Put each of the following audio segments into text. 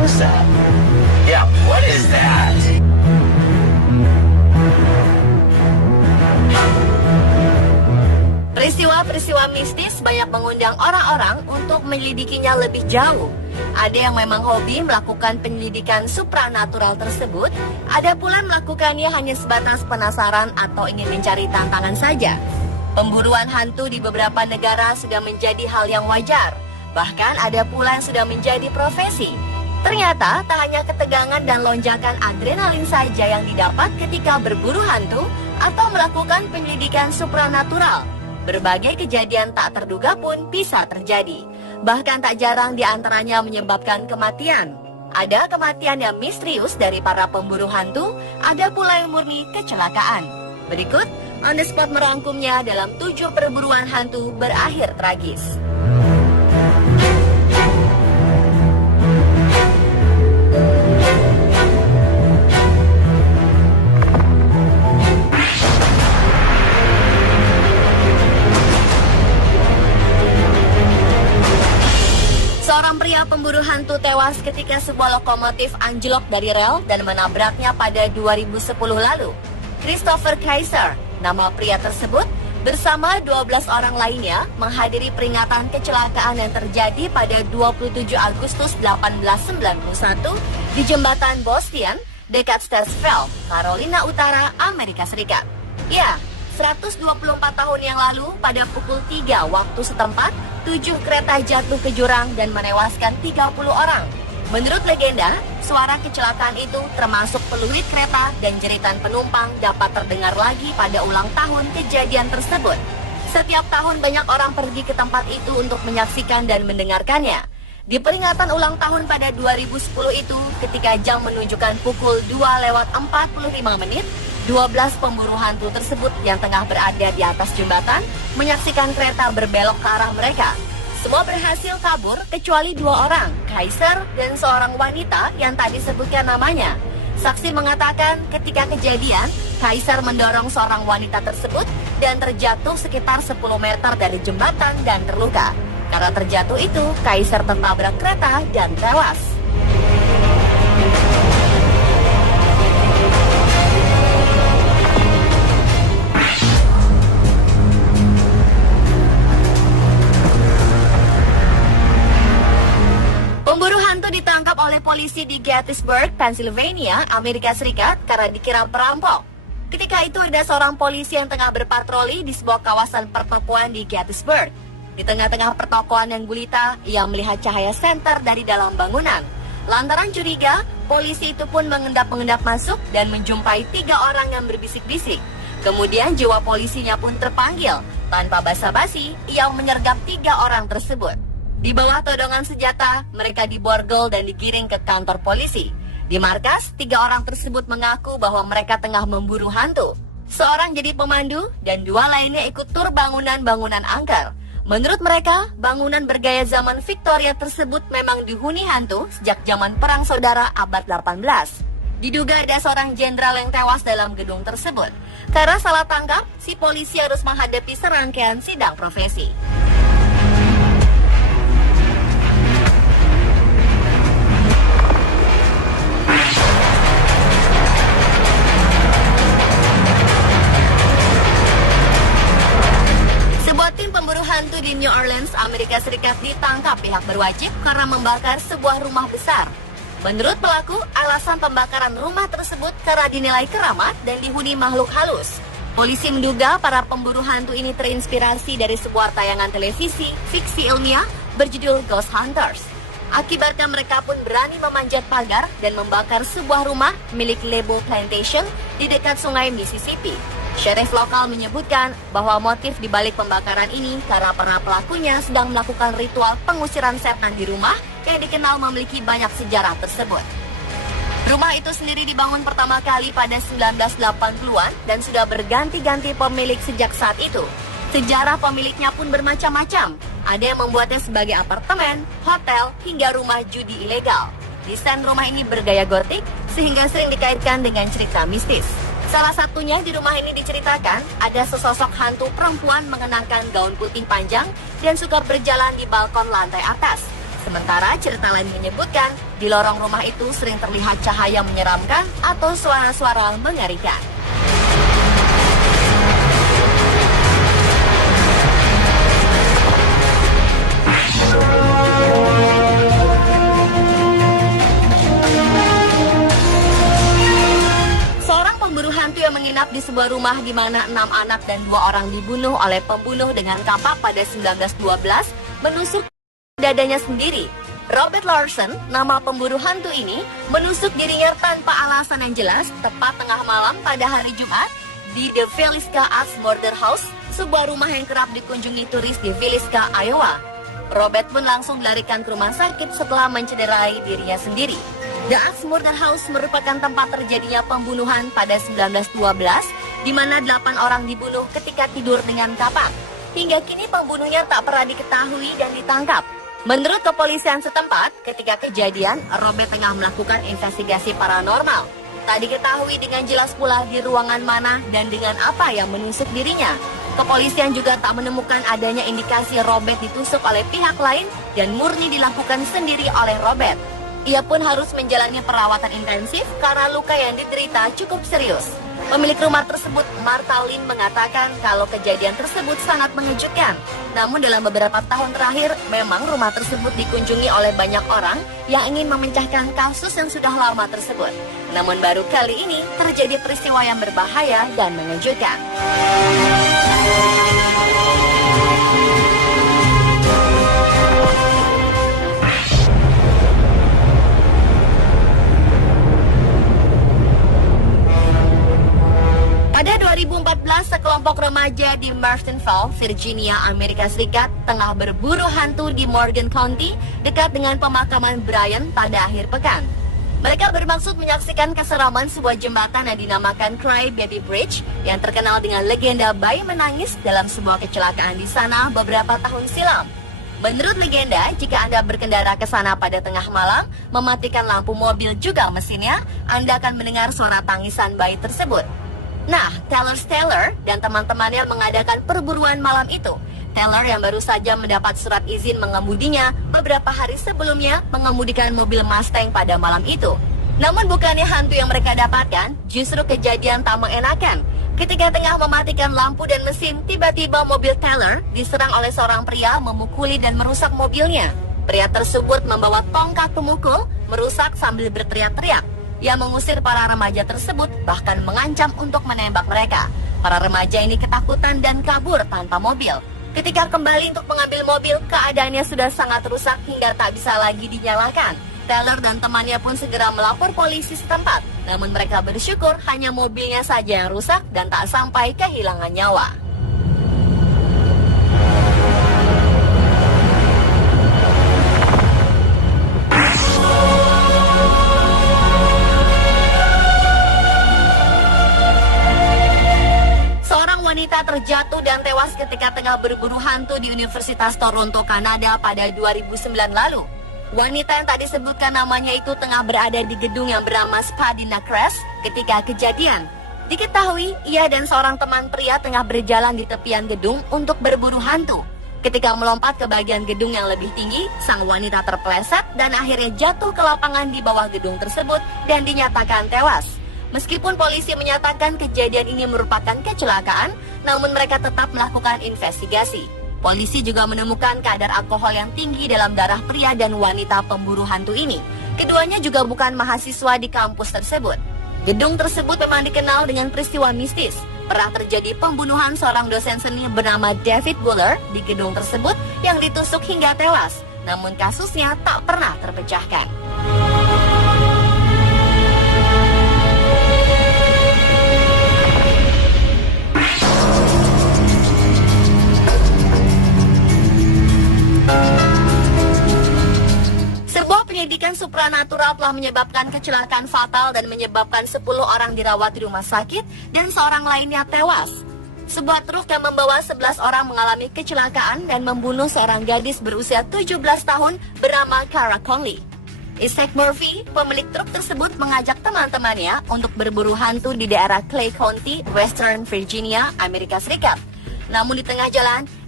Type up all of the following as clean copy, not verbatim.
was that? Yeah, what is that? Peristiwa-peristiwa mistis banyak mengundang orang-orang untuk menyelidikinya lebih jauh. Ada yang memang hobi melakukan penyelidikan supranatural tersebut, ada pula melakukannya hanya sebatas penasaran atau ingin mencari tantangan saja. Pemburuan hantu di beberapa negara sudah menjadi hal yang wajar, bahkan ada pula yang sudah menjadi profesi. Ternyata tak hanya ketegangan dan lonjakan adrenalin saja yang didapat ketika berburu hantu atau melakukan penyelidikan supranatural. Berbagai kejadian tak terduga pun bisa terjadi. Bahkan tak jarang diantaranya menyebabkan kematian. Ada kematian yang misterius dari para pemburu hantu, ada pula yang murni kecelakaan. Berikut, On The Spot merangkumnya dalam 7 perburuan hantu berakhir tragis. Seorang pria pemburu hantu tewas ketika sebuah lokomotif anjlok dari rel dan menabraknya pada 2010 lalu. Christopher Kaiser, nama pria tersebut, bersama 12 orang lainnya menghadiri peringatan kecelakaan yang terjadi pada 27 Agustus 1891 di jembatan Bostian dekat Stetsville, Carolina Utara, Amerika Serikat. Ya, 124 tahun yang lalu pada pukul 3 waktu setempat, 7 kereta jatuh ke jurang dan menewaskan 30 orang. Menurut legenda, suara kecelakaan itu termasuk peluit kereta dan jeritan penumpang dapat terdengar lagi pada ulang tahun kejadian tersebut. Setiap tahun banyak orang pergi ke tempat itu untuk menyaksikan dan mendengarkannya. Di peringatan ulang tahun pada 2010 itu, ketika jam menunjukkan pukul 2:45, 12 pemburu hantu tersebut yang tengah berada di atas jembatan menyaksikan kereta berbelok ke arah mereka. Semua berhasil kabur kecuali 2 orang, Kaiser dan seorang wanita yang tadi disebutkan namanya. Saksi mengatakan ketika kejadian, Kaiser mendorong seorang wanita tersebut dan terjatuh sekitar 10 meter dari jembatan dan terluka. Karena terjatuh itu, Kaiser tertabrak kereta dan tewas. Pemburu hantu ditangkap oleh polisi di Gettysburg, Pennsylvania, Amerika Serikat karena dikira perampok. Ketika itu ada seorang polisi yang tengah berpatroli di sebuah kawasan pertokoan di Gettysburg. Di tengah-tengah pertokoan yang gulita, ia melihat cahaya senter dari dalam bangunan. Lantaran curiga, polisi itu pun mengendap-mengendap masuk dan menjumpai 3 orang yang berbisik-bisik. Kemudian jiwa polisinya pun terpanggil. Tanpa basa-basi, ia menyergap 3 orang tersebut. Di bawah todongan senjata, mereka diborgol dan digiring ke kantor polisi. Di markas, 3 orang tersebut mengaku bahwa mereka tengah memburu hantu. Seorang jadi pemandu dan 2 lainnya ikut tur bangunan-bangunan angker. Menurut mereka, bangunan bergaya zaman Victoria tersebut memang dihuni hantu sejak zaman Perang Saudara abad 18. Diduga ada seorang jenderal yang tewas dalam gedung tersebut. Karena salah tangkap, si polisi harus menghadapi serangkaian sidang profesi. Tim pemburu hantu di New Orleans, Amerika Serikat ditangkap pihak berwajib karena membakar sebuah rumah besar. Menurut pelaku, alasan pembakaran rumah tersebut karena dinilai keramat dan dihuni makhluk halus. Polisi menduga para pemburu hantu ini terinspirasi dari sebuah tayangan televisi fiksi ilmiah berjudul Ghost Hunters. Akibatnya mereka pun berani memanjat pagar dan membakar sebuah rumah milik Lebo Plantation di dekat sungai Mississippi. Sheriff lokal menyebutkan bahwa motif di balik pembakaran ini karena para pelakunya sedang melakukan ritual pengusiran setan di rumah yang dikenal memiliki banyak sejarah tersebut. Rumah itu sendiri dibangun pertama kali pada 1980-an dan sudah berganti-ganti pemilik sejak saat itu. Sejarah pemiliknya pun bermacam-macam. Ada yang membuatnya sebagai apartemen, hotel, hingga rumah judi ilegal. Desain rumah ini bergaya gotik sehingga sering dikaitkan dengan cerita mistis. Salah satunya di rumah ini diceritakan ada sesosok hantu perempuan mengenakan gaun putih panjang dan suka berjalan di balkon lantai atas. Sementara cerita lain menyebutkan, di lorong rumah itu sering terlihat cahaya menyeramkan atau suara-suara mengerikan. Seorang pemburu hantu yang menginap di sebuah rumah di mana 6 anak dan 2 orang dibunuh oleh pembunuh dengan kapak pada 1912 menusuk dadanya sendiri. Robert Larson, nama pemburu hantu ini, menusuk dirinya tanpa alasan yang jelas tepat tengah malam pada hari Jumat di The Villisca Axe Murder House, sebuah rumah yang kerap dikunjungi turis di Villisca, Iowa. Robert pun langsung dilarikan ke rumah sakit setelah mencederai dirinya sendiri. The Axe Murder House merupakan tempat terjadinya pembunuhan pada 1912, di mana 8 orang dibunuh ketika tidur dengan kapak. Hingga kini pembunuhnya tak pernah diketahui dan ditangkap. Menurut kepolisian setempat, ketika kejadian, Robert tengah melakukan investigasi paranormal. Tak diketahui dengan jelas pula di ruangan mana dan dengan apa yang menusuk dirinya. Kepolisian juga tak menemukan adanya indikasi Robert ditusuk oleh pihak lain dan murni dilakukan sendiri oleh Robert. Ia pun harus menjalani perawatan intensif karena luka yang diderita cukup serius. Pemilik rumah tersebut, Martha Lynn, mengatakan kalau kejadian tersebut sangat mengejutkan. Namun dalam beberapa tahun terakhir, memang rumah tersebut dikunjungi oleh banyak orang yang ingin memecahkan kasus yang sudah lama tersebut. Namun baru kali ini terjadi peristiwa yang berbahaya dan mengejutkan. Pada 2014, sekelompok remaja di Martinsville, Virginia, Amerika Serikat tengah berburu hantu di Morgan County dekat dengan pemakaman Bryant pada akhir pekan. Mereka bermaksud menyaksikan keseraman sebuah jembatan yang dinamakan Cry Baby Bridge yang terkenal dengan legenda bayi menangis dalam sebuah kecelakaan di sana beberapa tahun silam. Menurut legenda, jika Anda berkendara ke sana pada tengah malam, mematikan lampu mobil juga mesinnya, Anda akan mendengar suara tangisan bayi tersebut. Nah, Taylor dan teman-temannya mengadakan perburuan malam itu. Taylor yang baru saja mendapat surat izin mengemudinya beberapa hari sebelumnya mengemudikan mobil Mustang pada malam itu. Namun bukannya hantu yang mereka dapatkan, justru kejadian tak mengenakan. Ketika tengah mematikan lampu dan mesin, tiba-tiba mobil Taylor diserang oleh seorang pria memukuli dan merusak mobilnya. Pria tersebut membawa tongkat pemukul, merusak sambil berteriak-teriak. Ia mengusir para remaja tersebut, bahkan mengancam untuk menembak mereka. Para remaja ini ketakutan dan kabur tanpa mobil. Ketika kembali untuk mengambil mobil, keadaannya sudah sangat rusak hingga tak bisa lagi dinyalakan. Taylor dan temannya pun segera melapor polisi setempat. Namun mereka bersyukur hanya mobilnya saja yang rusak dan tak sampai kehilangan nyawa. Wanita terjatuh dan tewas ketika tengah berburu hantu di Universitas Toronto, Kanada pada 2009 lalu. Wanita yang tak disebutkan namanya itu tengah berada di gedung yang bernama Spadina Crest ketika kejadian. Diketahui, ia dan seorang teman pria tengah berjalan di tepian gedung untuk berburu hantu. Ketika melompat ke bagian gedung yang lebih tinggi, sang wanita terpeleset dan akhirnya jatuh ke lapangan di bawah gedung tersebut dan dinyatakan tewas. Meskipun polisi menyatakan kejadian ini merupakan kecelakaan, namun mereka tetap melakukan investigasi. Polisi juga menemukan kadar alkohol yang tinggi dalam darah pria dan wanita pemburu hantu ini. Keduanya juga bukan mahasiswa di kampus tersebut. Gedung tersebut memang dikenal dengan peristiwa mistis. Pernah terjadi pembunuhan seorang dosen seni bernama David Buller di gedung tersebut yang ditusuk hingga tewas. Namun kasusnya tak pernah terpecahkan. Sebuah penyelidikan supranatural telah menyebabkan kecelakaan fatal dan menyebabkan 10 orang dirawat di rumah sakit dan seorang lainnya tewas. Sebuah truk yang membawa 11 orang mengalami kecelakaan dan membunuh seorang gadis berusia 17 tahun bernama Cara Conley. Isaac Murphy, pemilik truk tersebut, mengajak teman-temannya untuk berburu hantu di daerah Clay County, Western Virginia, Amerika Serikat. Namun di tengah jalan,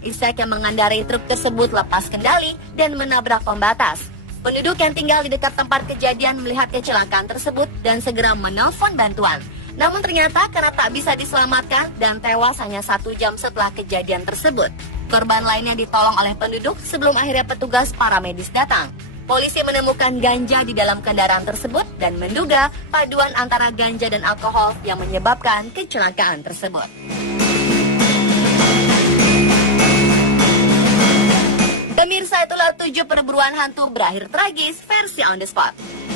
Ishak yang mengendarai truk tersebut lepas kendali dan menabrak pembatas. Penduduk yang tinggal di dekat tempat kejadian melihat kecelakaan tersebut dan segera menelpon bantuan. Namun ternyata karena tak bisa diselamatkan dan tewas hanya 1 jam setelah kejadian tersebut. Korban lainnya ditolong oleh penduduk sebelum akhirnya petugas paramedis datang. Polisi menemukan ganja di dalam kendaraan tersebut dan menduga paduan antara ganja dan alkohol yang menyebabkan kecelakaan tersebut. Pemirsa, itulah 7 perburuan hantu berakhir tragis versi On The Spot.